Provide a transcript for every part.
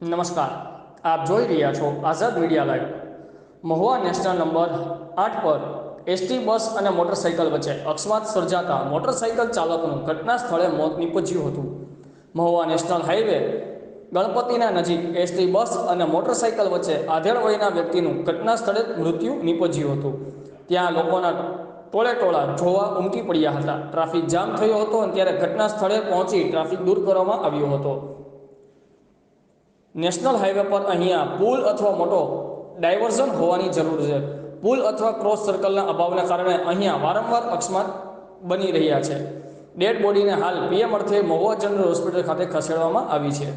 નમસ્કાર, આપ જોઈ રહ્યા છો Azad media live. Mahuva national number 8 પર એસટી બસ અને મોટરસાઇકલ વચ્ચે અકસ્માત સર્જાતા મોટરસાઇકલ ચાલકનું ઘટના સ્થળે મોત નીપજ્યું હતું। મહુવા નેશનલ હાઈવે ગણપતિના નજીક એસટી બસ અને મોટરસાઇકલ વચ્ચે આધેડ વયના વ્યક્તિનું ઘટના સ્થળે મૃત્યુ નીપજ્યું હતું। ત્યાં લોકોના ટોળેટોળા જોવા ઉમટી પડ્યા હતા। ટ્રાફિક જામ થયો હતો અને ત્યારે ઘટના સ્થળે પહોંચી ટ્રાફિક દૂર કરવામાં આવ્યો હતો। નેશનલ હાઈવે પર અહીંયા પુલ અથવા મોટો ડાયવર્ઝન હોવાની જરૂર છે। પુલ અથવા ક્રોસ સર્કલના અભાવને કારણે અહીંયા વારંવાર અકસ્માત બની રહ્યા છે। ડેડ બોડીને હાલ પીએમ અર્થે મહુવા જનરલ હોસ્પિટલ ખાતે ખસેડવામાં આવી છે।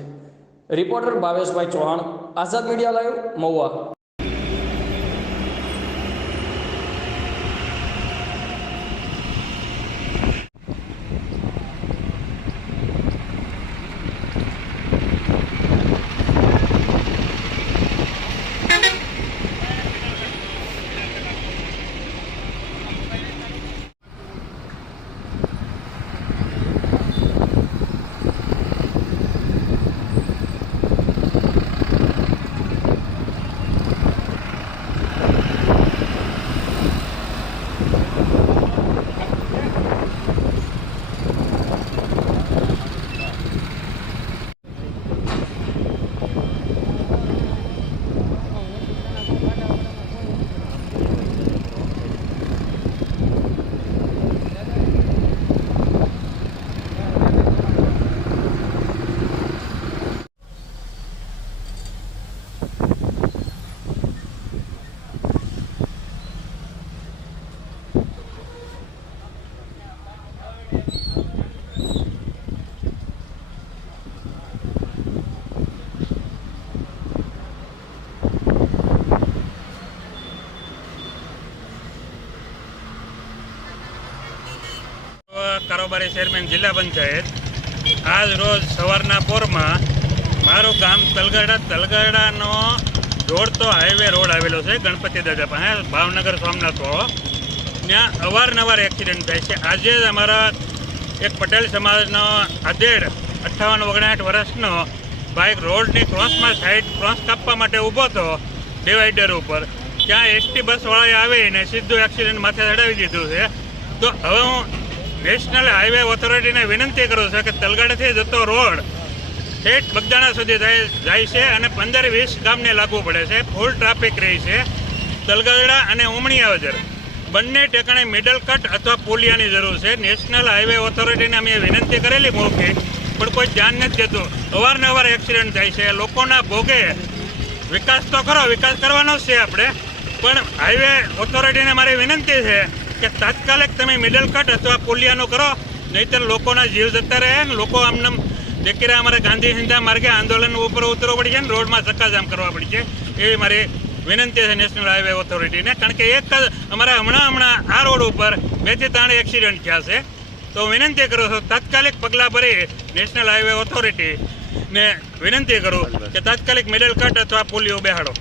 રિપોર્ટર ભાવેશભાઈ ચૌહાણ, આઝાદ મીડિયા લાઈવ, મહુવા। કારોબારી ચેરમેન જિલ્લા પંચાયત આજ રોજ સવારના પોરમાં મારું ગામ તલગડાનો દોડતો હાઈવે રોડ આવેલો છે ગણપતિ દાદા પાસે ભાવનગર સોમનાથ વાળો। ત્યાં અવારનવાર એક્સિડન્ટ થાય છે। આજે જ અમારા એક પટેલ સમાજનો આધેડ 58-59 વર્ષનો બાઇક રોડની ક્રોસમાં સાઈડ ક્રોસ કાપવા માટે ઊભો હતો ડિવાઈડર ઉપર, ત્યાં એસટી બસવાળાએ આવીને સીધું એક્સિડન્ટ માથે ચડાવી દીધું છે। તો હવે હું નેશનલ હાઈવે ઓથોરિટીને વિનંતી કરું છું કે તલગડથી જતો રોડ ઠેઠ બગદાણા સુધી જાય છે અને 15-20 ગામને લાગુ પડે છે। ફૂલ ટ્રાફિક રહી છે। તલગડા અને ઉમણિયાવદર બંને ઠેકાણે મિડલ કટ અથવા પુલિયાની જરૂર છે। નેશનલ હાઈવે ઓથોરિટીને અમે વિનંતી કરેલી મૌખિક, પણ કોઈ ધ્યાન નથી દેતું। અવારનવાર એક્સિડન્ટ થાય છે લોકોના ભોગે। વિકાસ તો ખરો, વિકાસ કરવાનો જ છે આપણે, પણ હાઈવે ઓથોરિટીને મારી વિનંતી છે કે તાત્કાલિક તમે મિડલ કટ અથવા પુલિયાનો કરો, નહીંતર લોકોના જીવ જતા રહે ને લોકો આમને દેખીરા અમારે ગાંધી હિંદા માર્ગે આંદોલન ઉપર ઉતરવું પડશે ને રોડમાં ચક્કાજામ કરવા પડશે, એવી મારી વિનંતી છે નેશનલ હાઈવે ઓથોરિટીને। કારણ કે એક અમારા હમણાં આ રોડ ઉપર 2-3 એક્સિડન્ટ થયા છે। તો વિનંતી કરું છું તાત્કાલિક પગલાં ભરી નેશનલ હાઈવે ઓથોરિટીને વિનંતી કરું કે તાત્કાલિક મિડલ કટ અથવા પુલિયો બેહાડો।